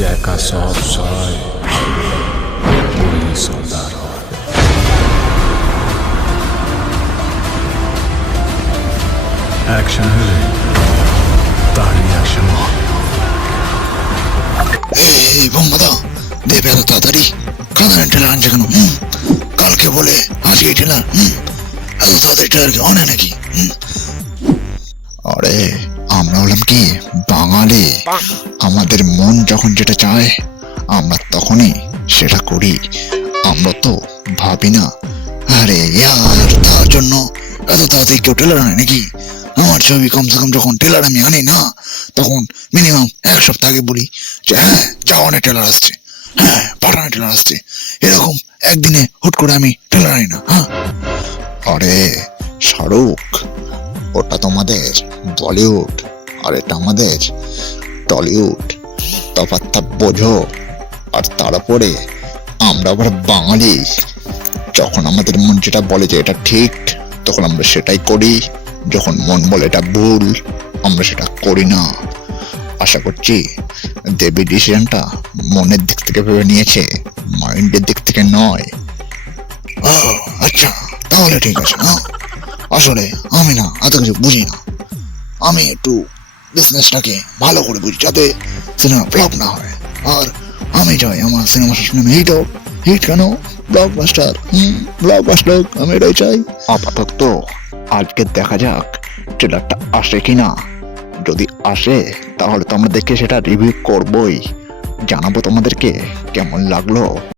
যে একা সব সয় ওই সর্দার হয়। অ্যাকশন হলে তার রিয়াকশন হবে। এই বোম্বাদা দেবে এত তাড়াতাড়ি কাঁদানের টেলার আনছে কেন? কালকে বলে আজকে টেলার, এত তাড়াতাড়ি টেলার কি অনে নাকি? আরে আমরা হলাম কি বাঙালি, আমাদের মন যখন যেটা চায় আমরা তখনই সেটা করি, আমরা তো ভাবি না। আরে ইয়ার তার জন্য এত তাড়াতাড়ি কেউ টেলার আনে নাকি? আমার ছবি কমসে কম যখন টেলার আমি আনি না তখন মিনিমাম এক সপ্তাহ আগে বলি যে হ্যাঁ চাওয়ানে টেলার আসছে, হ্যাঁ পাঠানে টেলার আসছে, এরকম একদিনে হুট করে আমি টেলার আনি না। হ্যাঁ আরে শাহরুখ, ওটা তোমাদের বলিউড আর এটা আমাদের টলিউড, তফাৎটা বোঝো। আর তারপরে আমরা আবার বাঙালি, যখন আমাদের মন যেটা বলে যে এটা ঠিক তখন আমরা সেটাই করি, যখন মন বলে এটা ভুল আমরা সেটা করি না। আশা করছি দেবী ডিসিশনটা মনের দিক থেকে ভেবে নিয়েছে, মাইন্ডের দিক থেকে নয়। ও আচ্ছা তাহলে ঠিক আছে। আসলে আমি না এত কিছু বুঝি না, আমি একটু বিজনেসটাকে ভালো করে বুঝি যাতে সিনেমা ফ্লপ না হয়। আর আমি চাই আমার সিনেমা সবসময় হিট হোক। হিট কেন? ব্লকবাস্টার। ব্লকবাস্টার আমি এটাই চাই। আপাতত আজকে দেখা যাক ট্রেলারটা আসে কিনা, যদি আসে তাহলে তো আমরা দেখে সেটা রিভিউ করবই, জানাবো তোমাদেরকে কেমন লাগলো।